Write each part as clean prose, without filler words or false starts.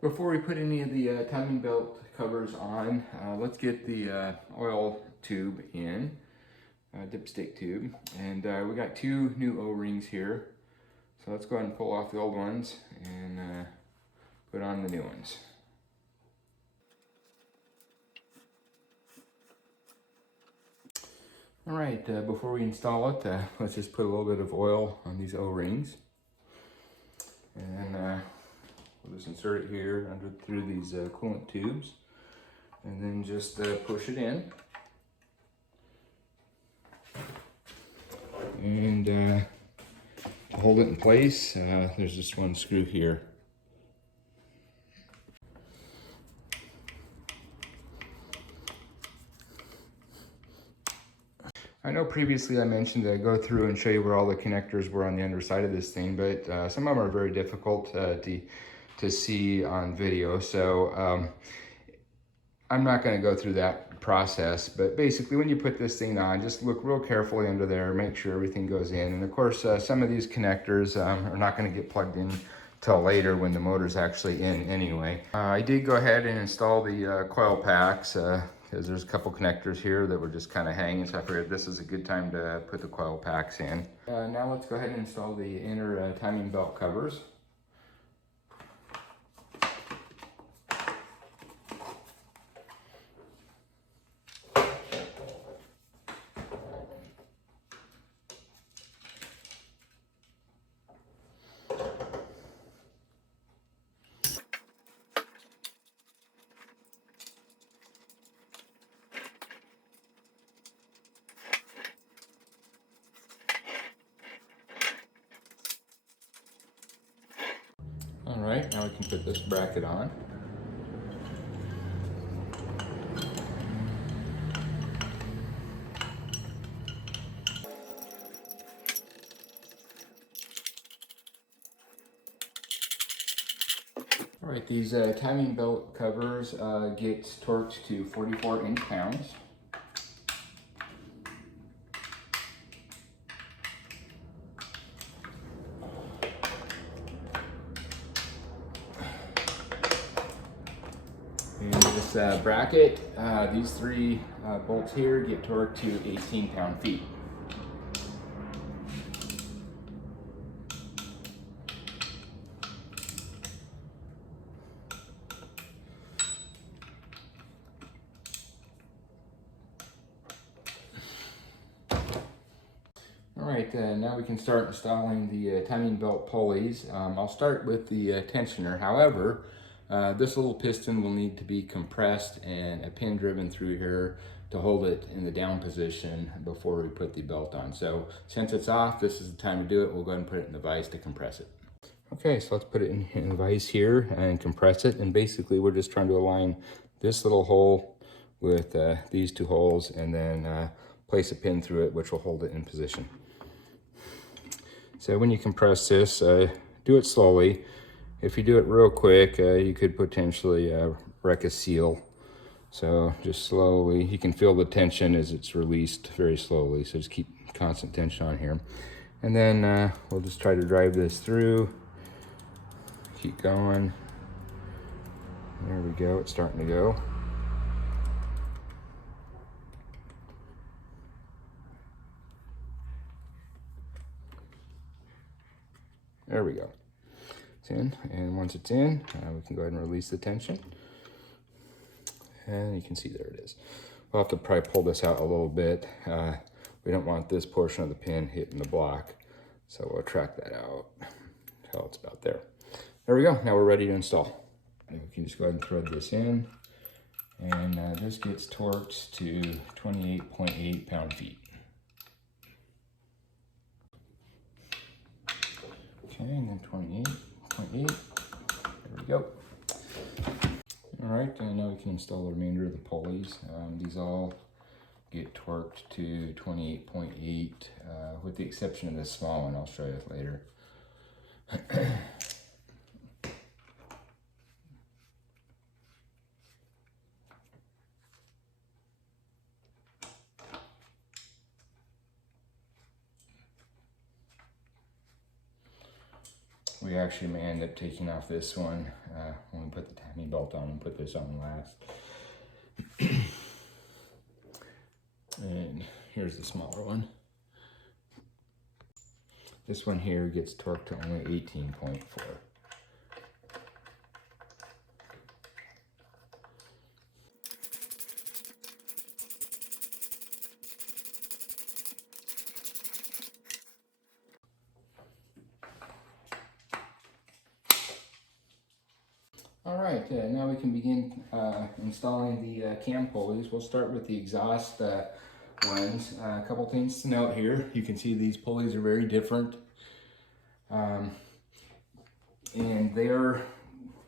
Before we put any of the timing belt covers on, let's get the oil tube in, dipstick tube. And we got two new O-rings here. So let's go ahead and pull off the old ones and put on the new ones. All right, before we install it, let's just put a little bit of oil on these O-rings. And we'll just insert it here through these coolant tubes, and then just push it in. And to hold it in place, there's just one screw here. I know previously I mentioned that I'd go through and show you where all the connectors were on the underside of this thing, but some of them are very difficult to see on video. So I'm not going to go through that process, but basically when you put this thing on, just look real carefully under there, make sure everything goes in. And of course, some of these connectors are not going to get plugged in till later when the motor's actually in anyway. I did go ahead and install the coil packs because there's a couple connectors here that were just kind of hanging, so I figured this is a good time to put the coil packs in. Now let's go ahead and install the inner timing belt covers. All right, now we can put this bracket on. All right, these timing belt covers get torqued to 44 inch-pounds. And this bracket, these three bolts here get torqued to 18 pound-feet. All right, now we can start installing the timing belt pulleys. I'll start with the tensioner. However, this little piston will need to be compressed and a pin driven through here to hold it in the down position before we put the belt on. So since it's off, this is the time to do it. We'll go ahead and put it in the vise to compress it. Okay, so let's put it in the vise here and compress it. And basically we're just trying to align this little hole with these two holes and then place a pin through it, which will hold it in position. So when you compress this, do it slowly. If you do it real quick, you could potentially wreck a seal. So just slowly, you can feel the tension as it's released very slowly. So just keep constant tension on here. And then we'll just try to drive this through. Keep going. There we go, it's starting to go. There we go. It's in, and once it's in, we can go ahead and release the tension. And you can see there it is. We'll have to probably pull this out a little bit. We don't want this portion of the pin hitting the block, so we'll track that out until it's about there. There we go, now we're ready to install. And we can just go ahead and thread this in, and this gets torqued to 28.8 pound-feet. Okay, and then 28.8, there we go. All right, and now we can install the remainder of the pulleys. These all get torqued to 28.8, with the exception of this small one. I'll show you later. We actually may end up taking off this one when we put the timing belt on and put this on last. And here's the smaller one. This one here gets torqued to only 18.4. All right, now we can begin installing the cam pulleys. We'll start with the exhaust ones. A couple things to note here. You can see these pulleys are very different. And they're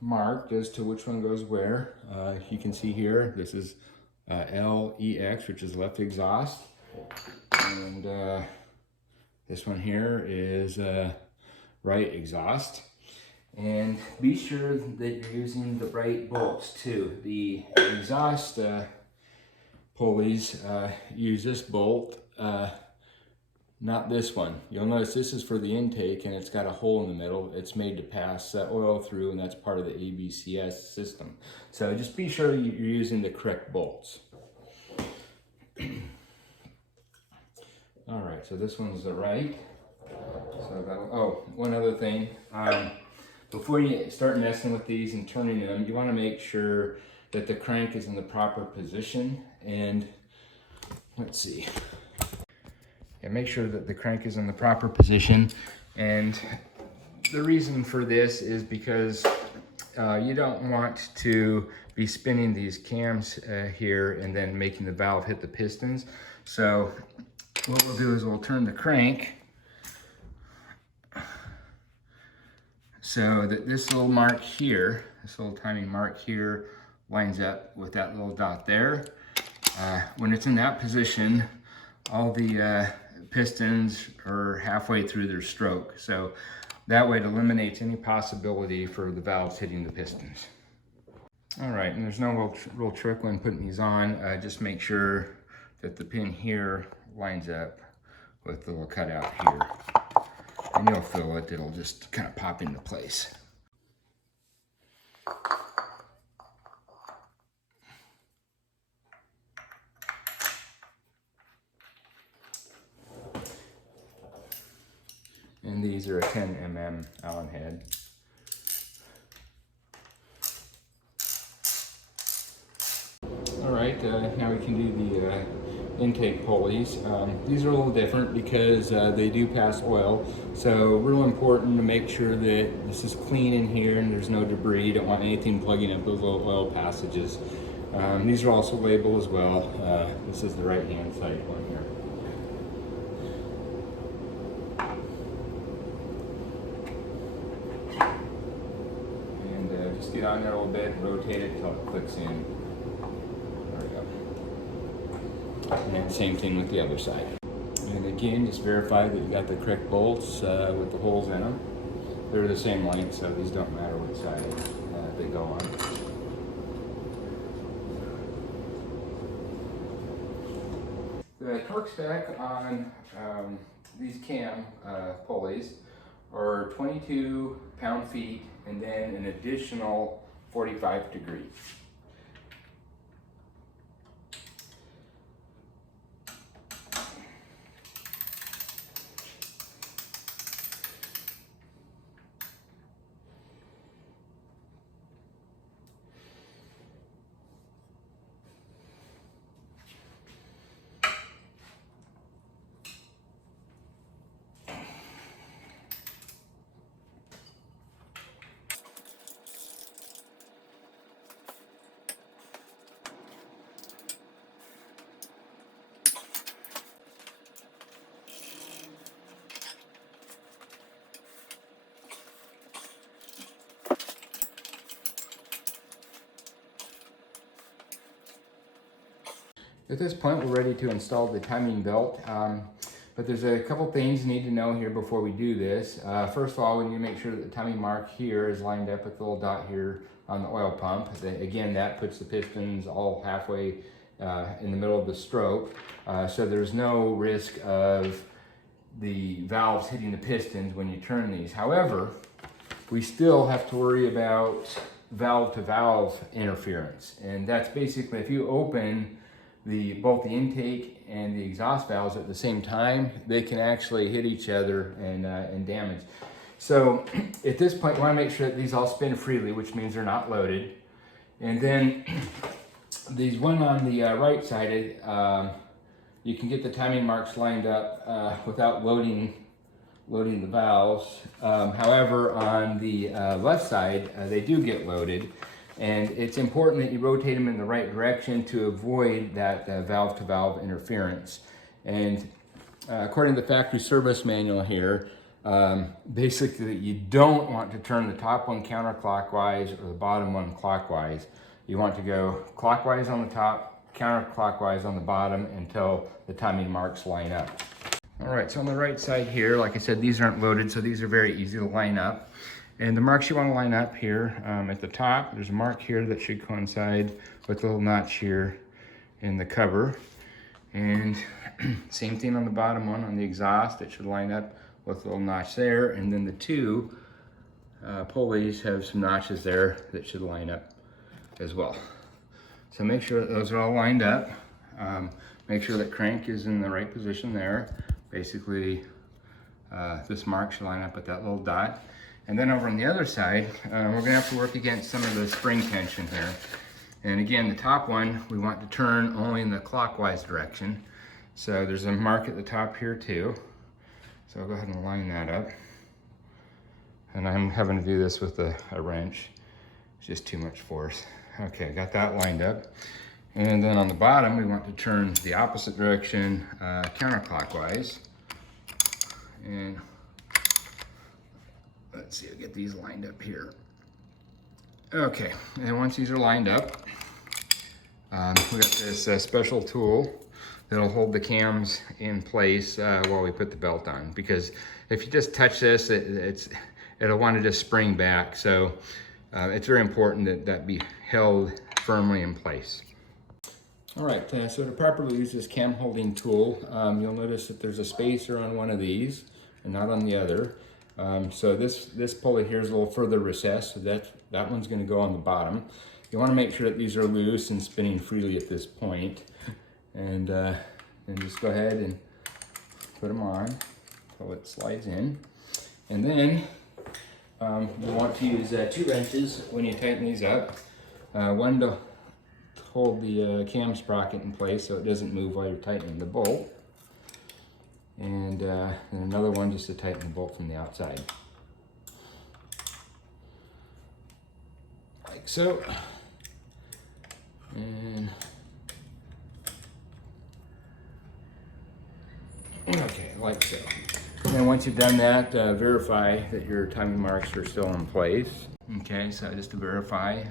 marked as to which one goes where. You can see here, this is LEX, which is left exhaust. And this one here is right exhaust. And be sure that you're using the right bolts too. The exhaust pulleys use this bolt, not this one. You'll notice this is for the intake and it's got a hole in the middle. It's made to pass oil through, and that's part of the ABCS system. So just be sure you're using the correct bolts. All right, so this one's the right. So oh, one other thing. Before you start messing with these and turning them, you want to make sure that the crank is in the proper position. And let's see. Yeah, make sure that the crank is in the proper position. And the reason for this is because you don't want to be spinning these cams here and then making the valve hit the pistons. So what we'll do is we'll turn the crank so that this little mark here, this little tiny mark here, lines up with that little dot there. When it's in that position, all the pistons are halfway through their stroke. So that way it eliminates any possibility for the valves hitting the pistons. All right, and there's no real trick when putting these on. Just make sure that the pin here lines up with the little cutout here. And you'll feel it, it'll just kind of pop into place. And these are a 10 mm Allen head. All right, now we can do the intake pulleys. These are a little different because they do pass oil. So real important to make sure that this is clean in here and there's no debris. You don't want anything plugging up those little oil passages. These are also labeled as well. This is the right hand side one here. And just get on there a little bit, rotate it until it clicks in. And same thing with the other side. And again, just verify that you got the correct bolts with the holes in them. They're the same length, so these don't matter what side they go on. The torque spec on these cam pulleys are 22 pound-feet and then an additional 45 degrees. At this point, we're ready to install the timing belt, but there's a couple things you need to know here before we do this. First of all, we need to make sure that the timing mark here is lined up with the little dot here on the oil pump. Again, that puts the pistons all halfway in the middle of the stroke, so there's no risk of the valves hitting the pistons when you turn these. However, we still have to worry about valve to valve interference. And that's basically if you open both the intake and the exhaust valves at the same time, they can actually hit each other and damage. So at this point, you want to make sure that these all spin freely, which means they're not loaded. And then these one on the right side, you can get the timing marks lined up without loading the valves. However, on the left side, they do get loaded. And it's important that you rotate them in the right direction to avoid that valve to valve interference. And according to the factory service manual here, basically you don't want to turn the top one counterclockwise or the bottom one clockwise. You want to go clockwise on the top, counterclockwise on the bottom until the timing marks line up. All right, so on the right side here, like I said, these aren't loaded, so these are very easy to line up. And the marks you want to line up here at the top, there's a mark here that should coincide with the little notch here in the cover. And same thing on the bottom one, on the exhaust, it should line up with the little notch there. And then the two pulleys have some notches there that should line up as well. So make sure that those are all lined up. Make sure that crank is in the right position there. Basically, this mark should line up with that little dot. And then over on the other side, we're gonna have to work against some of the spring tension here. And again, the top one, we want to turn only in the clockwise direction. So there's a mark at the top here too. So I'll go ahead and line that up. And I'm having to do this with a wrench. It's just too much force. Okay, got that lined up. And then on the bottom, we want to turn the opposite direction counterclockwise. And let's see, I'll get these lined up here. Okay, and once these are lined up, we got this special tool that'll hold the cams in place while we put the belt on. Because if you just touch this, it'll want to just spring back. So it's very important that that be held firmly in place. All right, so to properly use this cam holding tool, you'll notice that there's a spacer on one of these and not on the other. So this pulley here is a little further recessed, so that one's going to go on the bottom. You want to make sure that these are loose and spinning freely at this point. And just go ahead and put them on until it slides in. And then you want to use 2 wrenches when you tighten these up. One to hold the cam sprocket in place so it doesn't move while you're tightening the bolt. And another one just to tighten the bolt from the outside. Like so. And okay, like so. And then once you've done that, verify that your timing marks are still in place. Okay, so just to verify,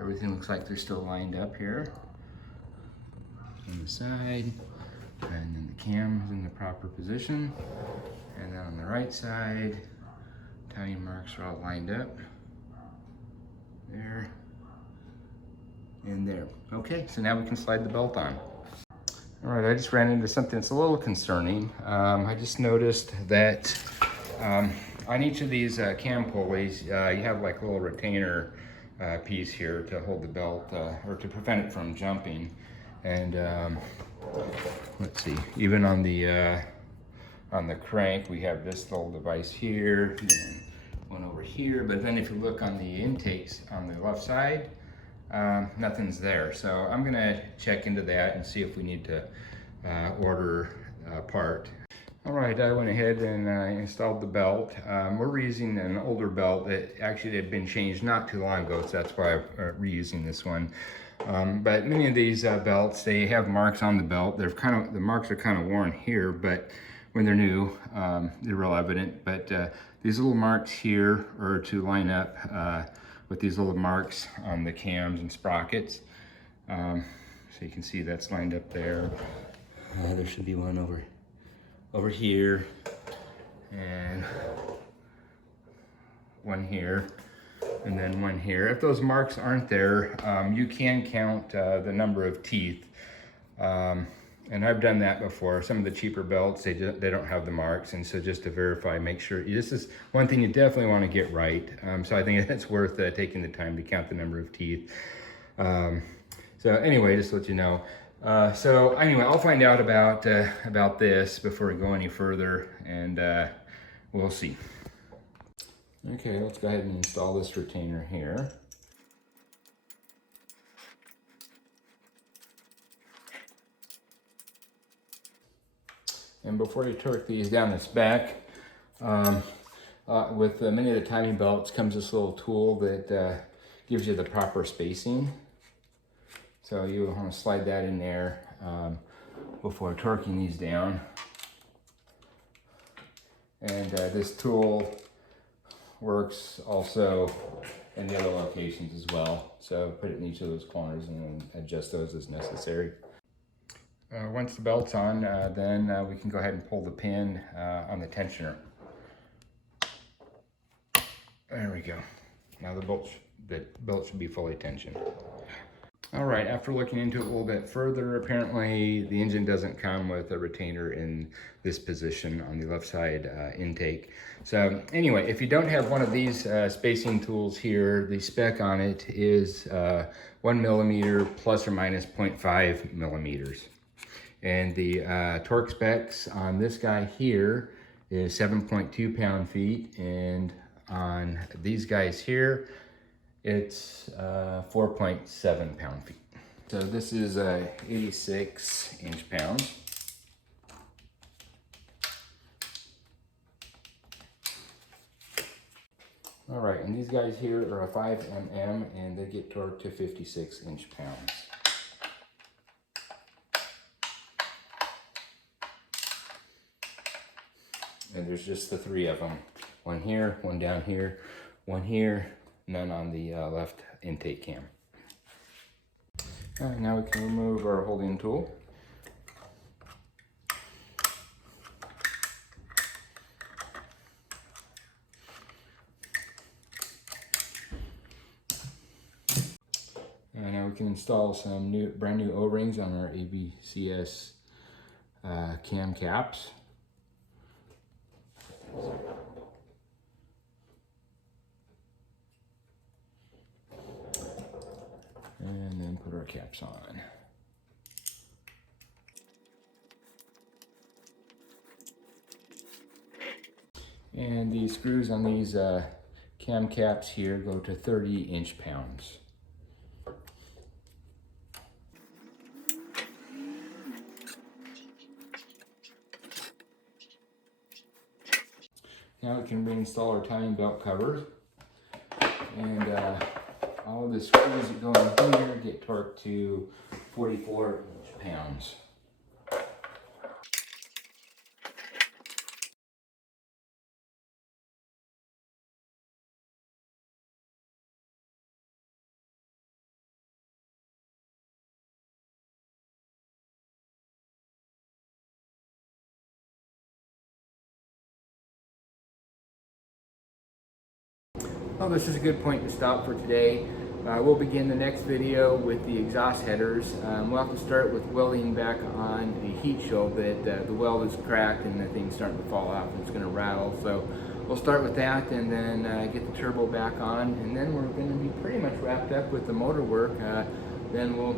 everything looks like they're still lined up here on the side. And then the cam is in the proper position. And then on the right side, timing marks are all lined up. There. And there. Okay, so now we can slide the belt on. All right, I just ran into something that's a little concerning. I just noticed that on each of these cam pulleys, you have like a little retainer piece here to hold the belt or to prevent it from jumping. And let's see, even on the crank, we have this little device here, and one over here. But then if you look on the intakes on the left side, nothing's there. So I'm gonna check into that and see if we need to order a part. All right, I went ahead and installed the belt. We're reusing an older belt that actually had been changed not too long ago, so that's why I'm reusing this one. But many of these belts, they have marks on the belt. They're the marks are kind of worn here, but when they're new, they're real evident. But these little marks here are to line up with these little marks on the cams and sprockets. So you can see that's lined up there. There should be one over here, and one here, and then one here. If those marks aren't there, you can count the number of teeth. And I've done that before. Some of the cheaper belts, they don't have the marks. And so just to verify, make sure, this is one thing you definitely want to get right. So I think it's worth taking the time to count the number of teeth. So anyway, just to let you know. So anyway, I'll find out about this before we go any further, and we'll see. Okay, let's go ahead and install this retainer here. And before you torque these down this back, with many of the timing belts comes this little tool that gives you the proper spacing. So you want to slide that in there before torquing these down. And this tool works also in the other locations as well. So put it in each of those corners and then adjust those as necessary. Once the belt's on, then we can go ahead and pull the pin on the tensioner. There we go. Now the belt should be fully tensioned. All right, after looking into it a little bit further, apparently the engine doesn't come with a retainer in this position on the left side intake. So anyway, if you don't have one of these spacing tools here, the spec on it is 1 millimeter plus or minus 0.5 millimeters. And the torque specs on this guy here is 7.2 pound-feet, and on these guys here, it's 4.7 pound-feet. So this is 86 inch-pounds. All right, and these guys here are a 5 mm, and they get torqued to 56 inch-pounds. And there's just the 3 of them. One here, one down here, one here, none on the left intake cam. All right, now we can remove our holding tool. And now we can install some brand new O-rings on our ABCS cam caps. And then put our caps on. And the screws on these cam caps here go to 30 inch-pounds. Now we can reinstall our timing belt cover, and all of the screws that go in here get torqued to 44 inch-pounds. Well, this is a good point to stop for today. We'll begin the next video with the exhaust headers. We'll have to start with welding back on a heat shield that the weld is cracked and the thing's starting to fall out and it's going to rattle. So we'll start with that and then get the turbo back on, and then we're going to be pretty much wrapped up with the motor work. Then we'll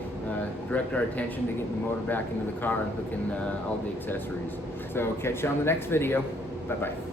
direct our attention to getting the motor back into the car and hooking all the accessories. So catch you on the next video. Bye-bye.